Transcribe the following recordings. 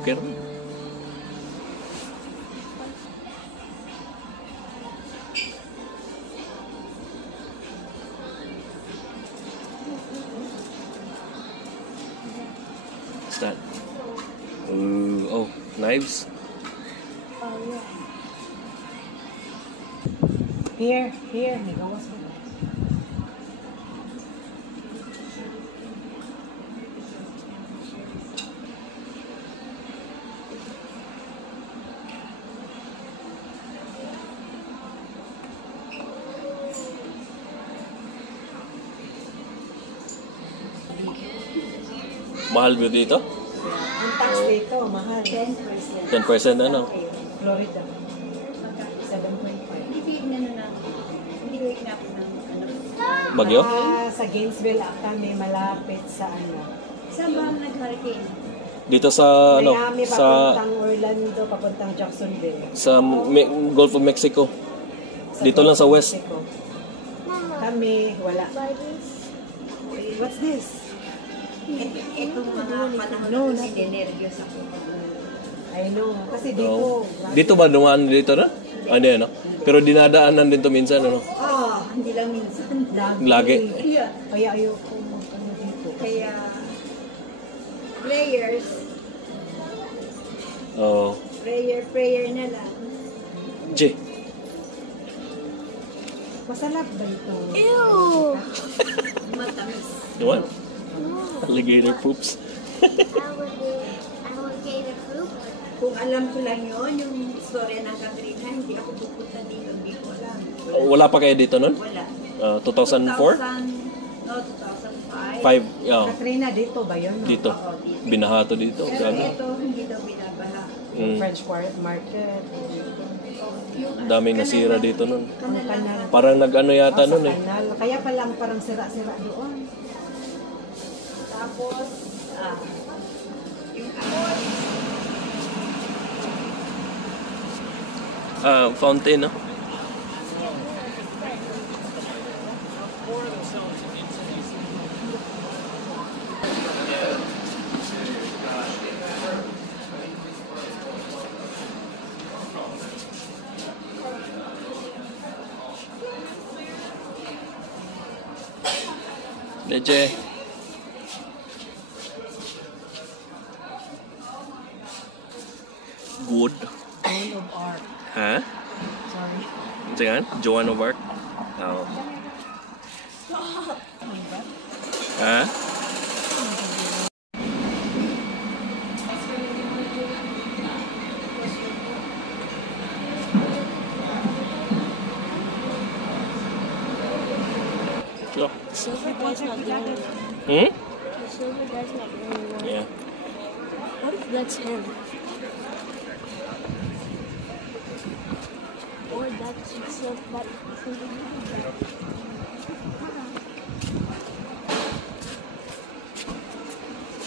Okay naman. What's that? Oh, knives? Oh, yeah. Here, nagawas ko. Mahal ba dito? Ang tax dito, mahal. 10%. 10% ano? Florida. 7.5. Hindi na ako ng Bagyo? Sa Gainesville kami malapit sa ano. Saan ba nag-hurricane? Dito sa ano? Miami, Sa papuntang Orlando, papuntang Jacksonville. sa Gulf of Mexico. Dito lang sa west. Mexico. Kami, wala. What's this? Itong mga panahon na sinenervyos ako. I know. Kasi dito. Oh. Dito ba dumaan dito na? Hindi ano? Pero dinadaanan din to minsan ano? Hindi lang minsan. Lagi. Yeah. Kaya ayoko ano dito. Kaya, prayers, Oh. prayer na lang. Che. Masarap ba ito? Ew! Matamis. Diwan? Alligator poops. Kung alam ko lang yun, yung storya ng Katrina, hindi ako pupunta dito, hindi ko alam. Wala pa kayo dito nun? Wala. 2004? 2005. 5, yeah. Katrina, dito ba yun? No? Dito. Oo, dito. Binahato dito. Pero Grabe. ito, hindi daw binabaha. French market. Daming nasira dito nun. Ang kanal. Parang nag-ano yata Sa nun eh. kanal. Kaya palang parang sira-sira doon. Tapos, yung Fountain, no? Leche. Wood. Joan of Arc. Hả? Sorry. Jangan? Joan of Arc? Oh. Hả? Look. The silver guy's not the only one. Hmm? The silver guy's not the only one. Yeah. What if that's him? Or that's itself that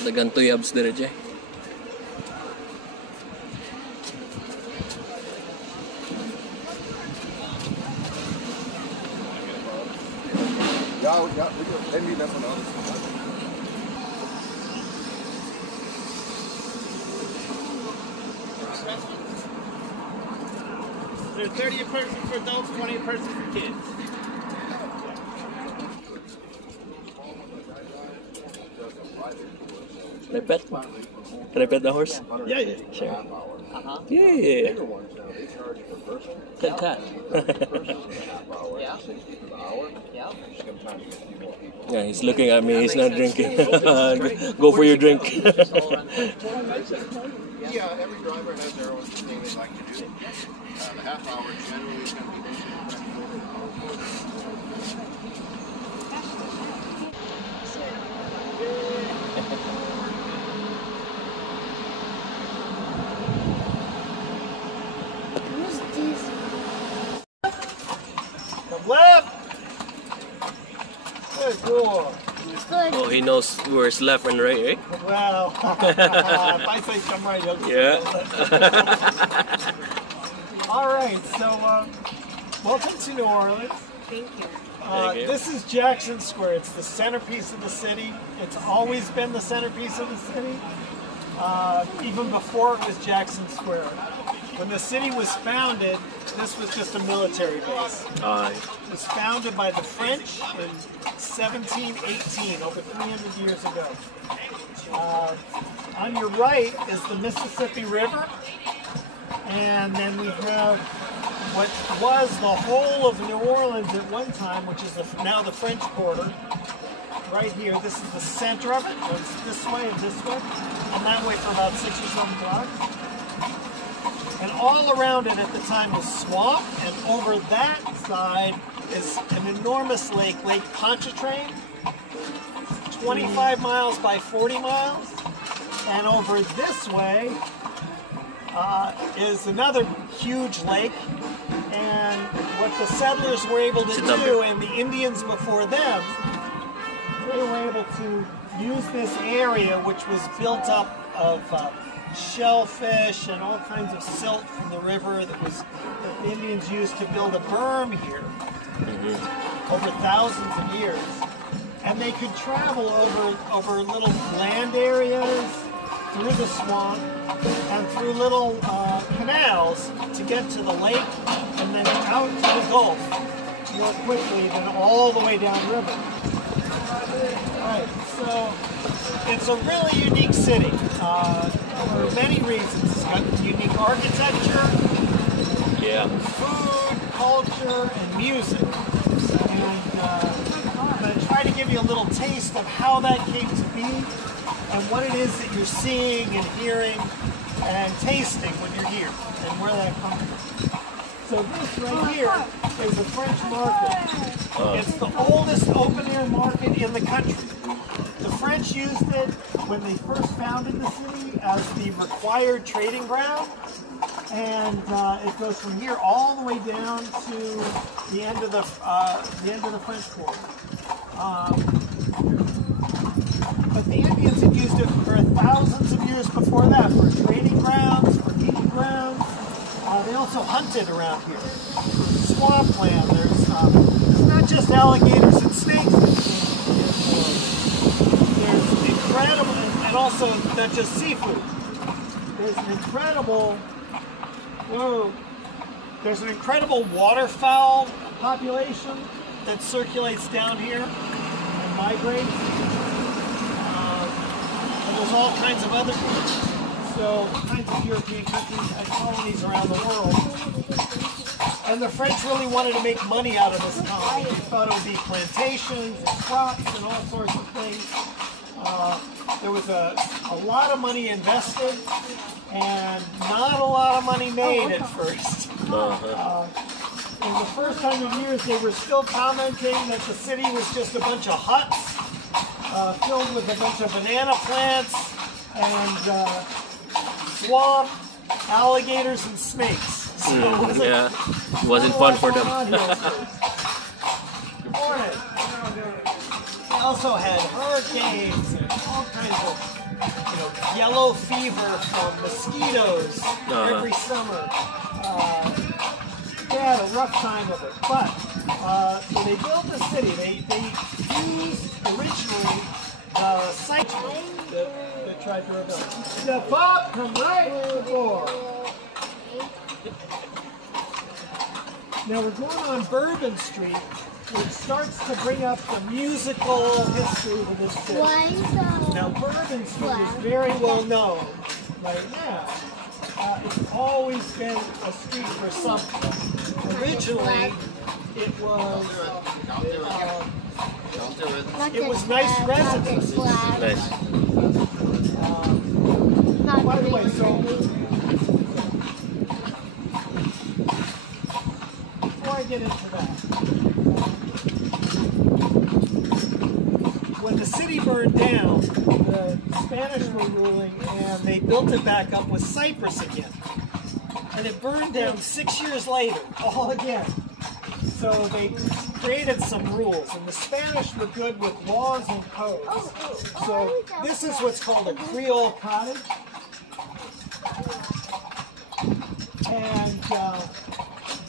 Dagan tuyabs dire Jay. Ja, we can Handy that's on the other side. There's 30 a person for adults, 20 a person for kids. Repeat. Repeat the horse. Yeah, yeah. Sure. Yeah. Tat. Yeah, he's looking at me. He's not drinking. Go for your drink. Yeah, every driver has their own thing they like to do. The half hour generally is going to be Who's this? Come left. Good, cool. Good. Oh, he knows where's left and right, right? Well, if I say come right, you'll Yeah. All right, so welcome to New Orleans. Thank you. Thank you. This is Jackson Square. It's the centerpiece of the city. It's always been the centerpiece of the city, even before it was Jackson Square. When the city was founded, this was just a military base. It was founded by the French in 1718, over 300 years ago. On your right is the Mississippi River, and then we have what was the whole of New Orleans at one time, which is now the French Quarter. Right here, this is the center of it. It goes this way and this way, and that way for about 6 or 7 blocks. And all around it at the time was swamp, and over that side is an enormous lake, Lake Pontchartrain, 25 miles by 40 miles. And over this way is another huge lake. And what the settlers were able to do, and the Indians before them, they were able to use this area, which was built up of shellfish and all kinds of silt from the river that the Indians used to build a berm here over thousands of years. And they could travel over little land areas, through the swamp, and through little canals to get to the lake, and then out to the Gulf more quickly than all the way downriver. Alright, so it's a really unique city for many reasons. It's got unique architecture, food, culture, and music. And I'm going to try to give you a little taste of how that came to be and what it is that you're seeing and hearing and tasting when you're here and where that comes from. So this right here is the French market. It's the oldest open-air market in the country. The French used it when they first founded the city as the required trading ground, and it goes from here all the way down to the end of the French Quarter. But the Indians had used it for thousands of years before that for trading grounds, for eating grounds. They also hunted around here. Swampland. There's not just alligators and snakes. There's incredible, and also not just seafood. There's an incredible waterfowl population that circulates down here. And migrate. And there's all kinds of other, so all kinds of European countries had colonies around the world. And the French really wanted to make money out of this colony. They thought it would be plantations and crops and all sorts of things. There was a lot of money invested and not a lot of money made at first. In the first 100 years, they were still commenting that the city was just a bunch of huts filled with a bunch of banana plants and swamp, alligators, and snakes. So it wasn't fun for them. They also had hurricanes and all kinds of, yellow fever from mosquitoes every summer. They had a rough time of it, but so they built the city. They used originally the site that tried to rebuild. Step up, come right to the floor. Now we're going on Bourbon Street, which starts to bring up the musical history of this city. Now Bourbon Street is very well known right now. It's always been a street for something. Originally, it was nice residences. Nice. By the way, so before I get into that, when the city burned down, the Spanish were ruling and they built it back up with cypress again. And it burned down 6 years later, all again. So they created some rules, and the Spanish were good with laws and codes. So this is what's called a Creole cottage. And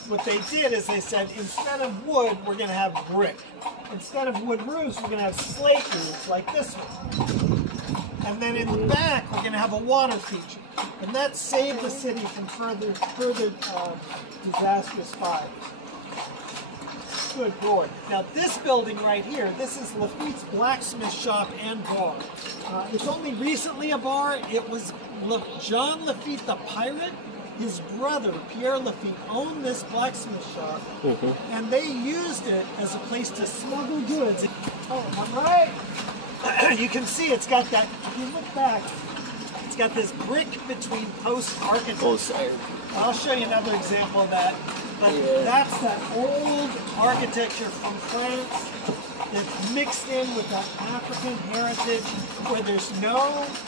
what they did is they said, instead of wood, we're going to have brick. Instead of wood roofs, we're going to have slate roofs like this one. And then in the back, we're going to have a water feature. And that saved the city from further disastrous fires. Good Lord. Now this building right here, this is Lafitte's blacksmith shop and bar. It's only recently a bar. It was John Lafitte the pirate. His brother, Pierre Lafitte, owned this blacksmith shop, and they used it as a place to smuggle goods. Oh, am I right? You can see it's got that, if you look back, it's got this brick between post architecture. I'll show you another example of that. But that's that old architecture from France that's mixed in with that African heritage where there's no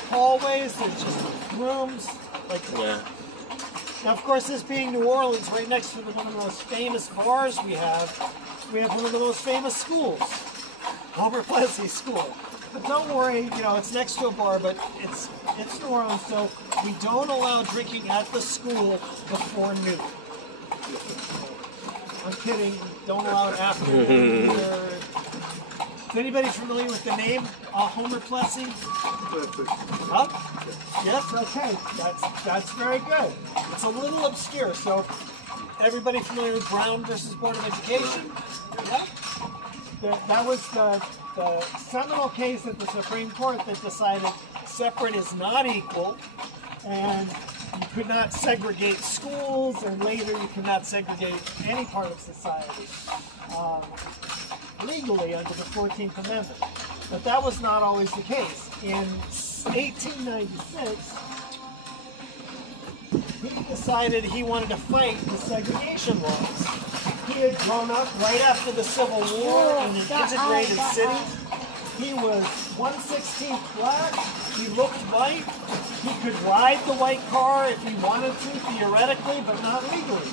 hallways, there's just rooms. Now, of course, this being New Orleans, right next to one of the most famous bars we have one of the most famous schools, Homer Plessy School. But don't worry, it's next to a bar, but it's New Orleans, so we don't allow drinking at the school before noon. I'm kidding, don't allow it after noon either. Is anybody familiar with the name Homer Plessy? Huh? Yes, okay. That's very good. It's a little obscure, so everybody familiar with Brown versus Board of Education? Yeah? That was the seminal case at the Supreme Court that decided separate is not equal, and you could not segregate schools, and later you could not segregate any part of society legally under the 14th Amendment. But that was not always the case. In 1896, he decided he wanted to fight the segregation laws. He had grown up right after the Civil War in an integrated city. He was 1/16 black. He looked white. He could ride the white car if he wanted to, theoretically, but not legally.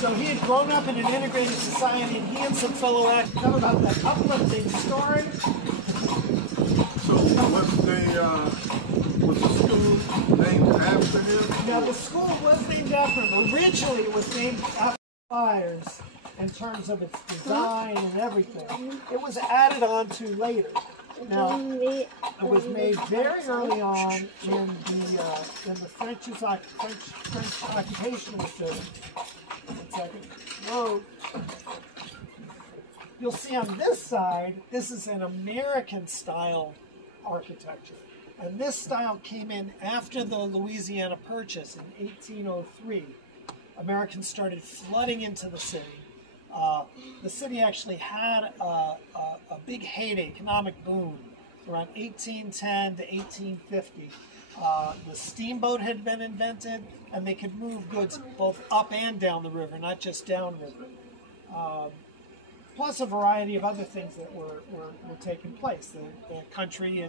So he had grown up in an integrated society, and he and some fellow actors know about that uplifting story. So was the school named after him? Now the school was named after him. Originally it was named after fires in terms of its design and everything. It was added on to later. Now, it was made very early on in the French occupation of the city. 1 second. Whoa. you'll see on this side, this is an American style architecture. And this style came in after the Louisiana Purchase in 1803. Americans started flooding into the city. The city actually had a big heyday, economic boom, around 1810 to 1850. The steamboat had been invented, and they could move goods both up and down the river, not just downriver. Plus a variety of other things that were taking place. The country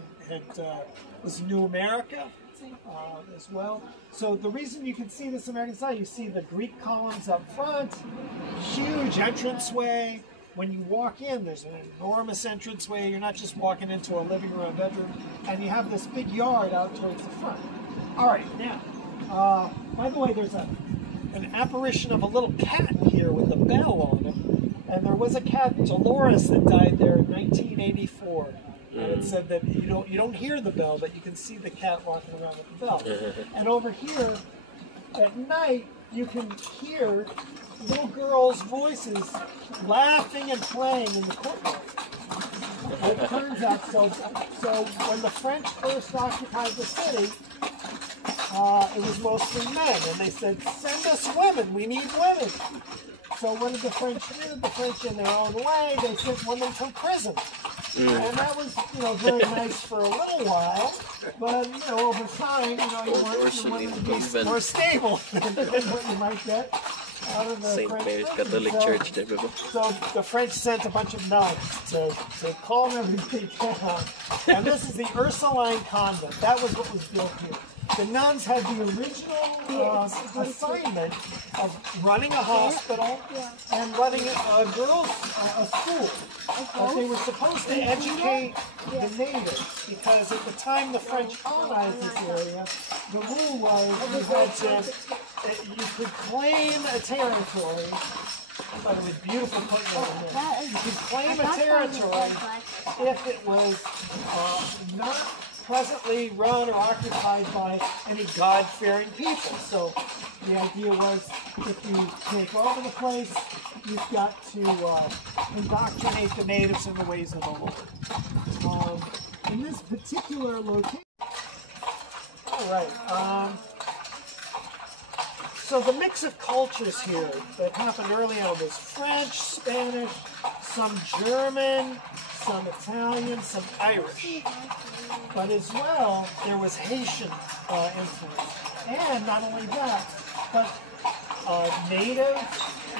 was New America as well. So the reason you can see this American style, you see the Greek columns up front, huge entranceway. When you walk in, there's an enormous entranceway. You're not just walking into a living room or a bedroom, and you have this big yard out towards the front. All right, now, by the way, there's an apparition of a little cat here with a bell on it. And there was a cat, Dolores, that died there in 1984. And it said that you don't hear the bell, but you can see the cat walking around with the bell. And over here, at night, you can hear little girls' voices laughing and playing in the courtyard. It turns out, so when the French first occupied the city, it was mostly men, and they said, "Send us women. We need women." So what did the French do? The French, in their own way, they sent women from prison. And that was, very nice for a little while. But, over time, you want your women to be more stable than what you might get out of the St. French Mary's prison. Catholic Church there before. So the French sent a bunch of nuns to calm everything down. And this is the Ursuline convent. That was what was built here. The nuns had the original assignment of running a hospital and running a girls' school. But they were supposed to educate the natives, because at the time the French colonized this area, the rule was you could claim a territory. I thought it was beautiful putting it in there. You could claim a territory if it was not presently run or occupied by any God-fearing people. So the idea was, if you take over the place, you've got to indoctrinate the natives in the ways of the Lord. In this particular location, all right. So the mix of cultures here that happened early on was French, Spanish, some German, some Italian, some Irish. But as well, there was Haitian influence. And not only that, but Native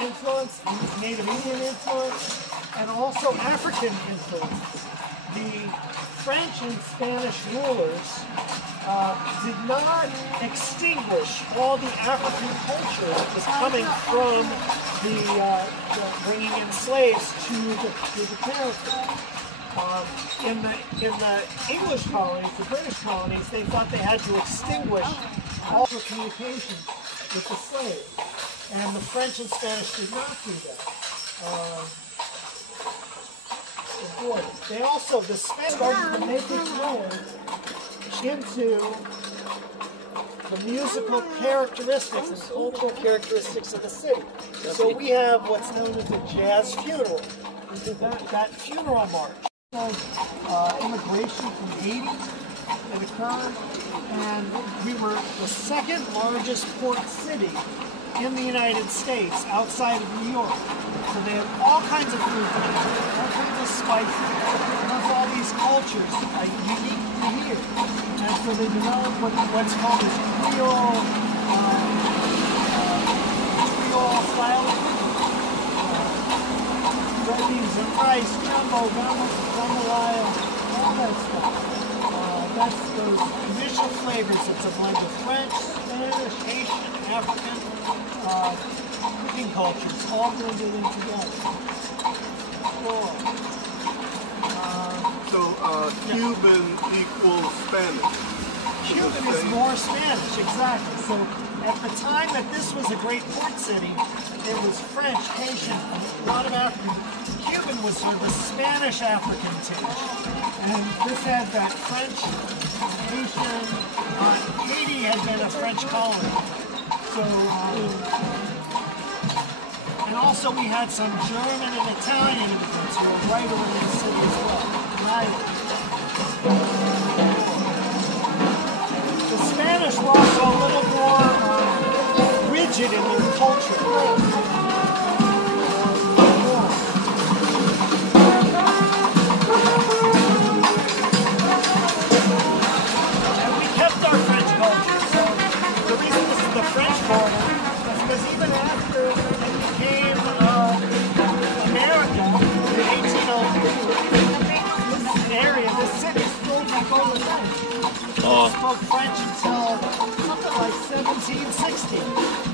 influence, Native Indian influence, and also African influence. The French and Spanish rulers did not extinguish all the African culture that was coming from the bringing in slaves to the territory. In the English colonies, the British colonies, they thought they had to extinguish all the communication with the slaves. And the French and Spanish did not do that. They also, the Spanish started to make its way into the musical characteristics and cultural characteristics of the city. So we have what's known as a jazz funeral. That funeral march. Immigration from Haiti that occurred, and we were the second largest port city in the United States outside of New York. So they had all kinds of food, all kinds of spices, plus all these cultures unique to here. And so they developed what's called this Creole style of cooking. Red beans and rice, jumbo, jambalaya, all that stuff. That's those initial flavors. It's a blend of French, Spanish, Haitian, African cooking cultures, all blended in together. Cool. Cuban equals Spanish. Cuban is more Spanish, exactly. So at the time that this was a great port city, it was French, Haitian, a lot of African. Cuban was sort of a Spanish-African tinge. And this had that French, Haitian, Haiti had been a French colony. So And also we had some German and Italian immigrants who were right around the city as well. Right. The Spanish were also a little more rigid in their culture. And we kept our French culture. So the reason this is the French border is because even after it became America in 1803, this area, this city, still spoke French. Spoke French until something like 1760,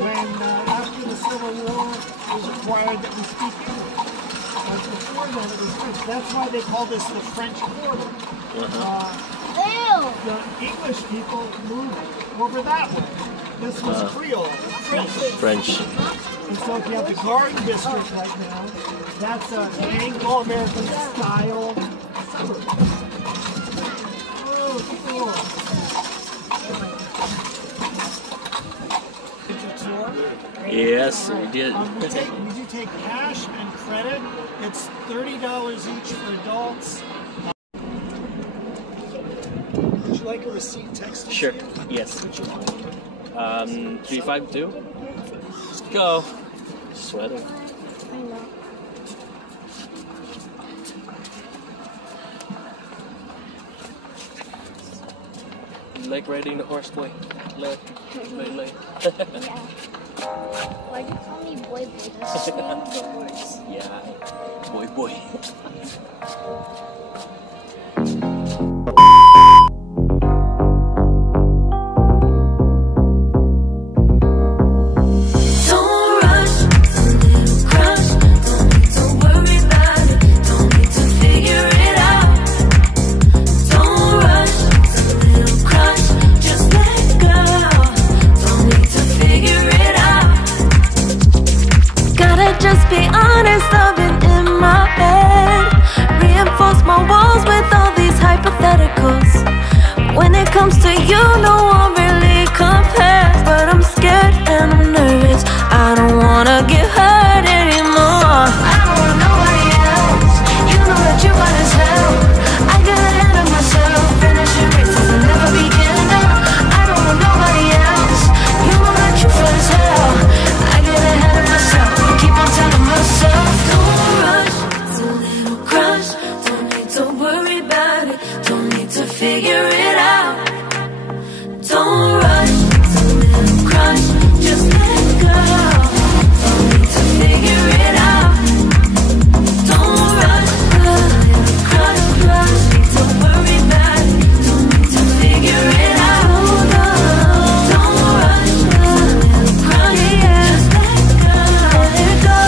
when after the Civil War, it was required that we speak English. But before then, it was French. That's why they call this the French Quarter. The English people moved over that way. This was Creole, French. And so if you have the Garden District right now, that's an Anglo-American style suburb. Oh, cool. Did you tour? Yes, we did. We do take cash and credit. It's $30 each for adults. Would you like a receipt text? Sure. Yes. 352. Let's go. Sweating. I know. You like riding the horse, boy? Like. Yeah. Why do you call me boy boy? That's the name of the horse. Yeah. Boy. Just be honest, I've been in my head. Reinforce my walls with all these hypotheticals. When it comes to you, no one really compares. But I'm scared and I'm nervous. I don't wanna get hurt anymore. I don't want nobody else. You know that you hot as hell. I get ahead of myself. Finishing races and never begin up. I don't want nobody else. You know that you feel as hell. I get ahead of myself. Keep on telling myself, don't rush, it's a little crush. Don't need to worry about it, don't need to figure it out. Don't rush, it's a little crush. Just let go, don't need to figure it out. Don't rush, it's a little crush. Don't worry about it, don't need to figure it out. Don't rush, it's a little crush. Just let go.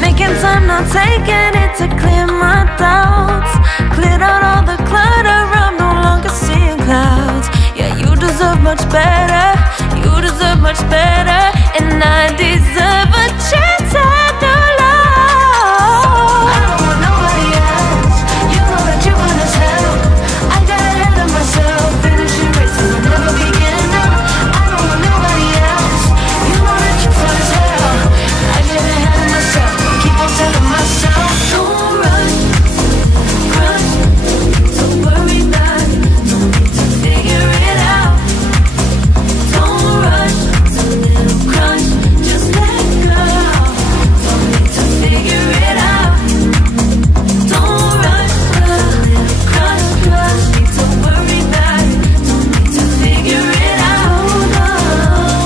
Making time, not taking it to clear my doubts. Cleared out all the clutter, I'm no longer seeing clouds. Yeah, you deserve much better. You deserve much better. And I deserve a chance at new love. I don't want nobody else. You know that you hot as hell. I got ahead of myself. Finishing races will never begin up. I don't want nobody else. You know that you feel as hell. I get ahead of myself. Keep on telling myself, don't rush, crush. Don't worry about it. Don't need to figure it out. Don't rush, it's a little crush. Just let go. Don't need to figure it out. Don't rush, a little crush. Don't worry about it. Don't need to figure it out.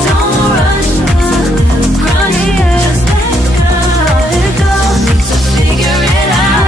Don't rush, a little crush. Just let go. Don't need to figure it out.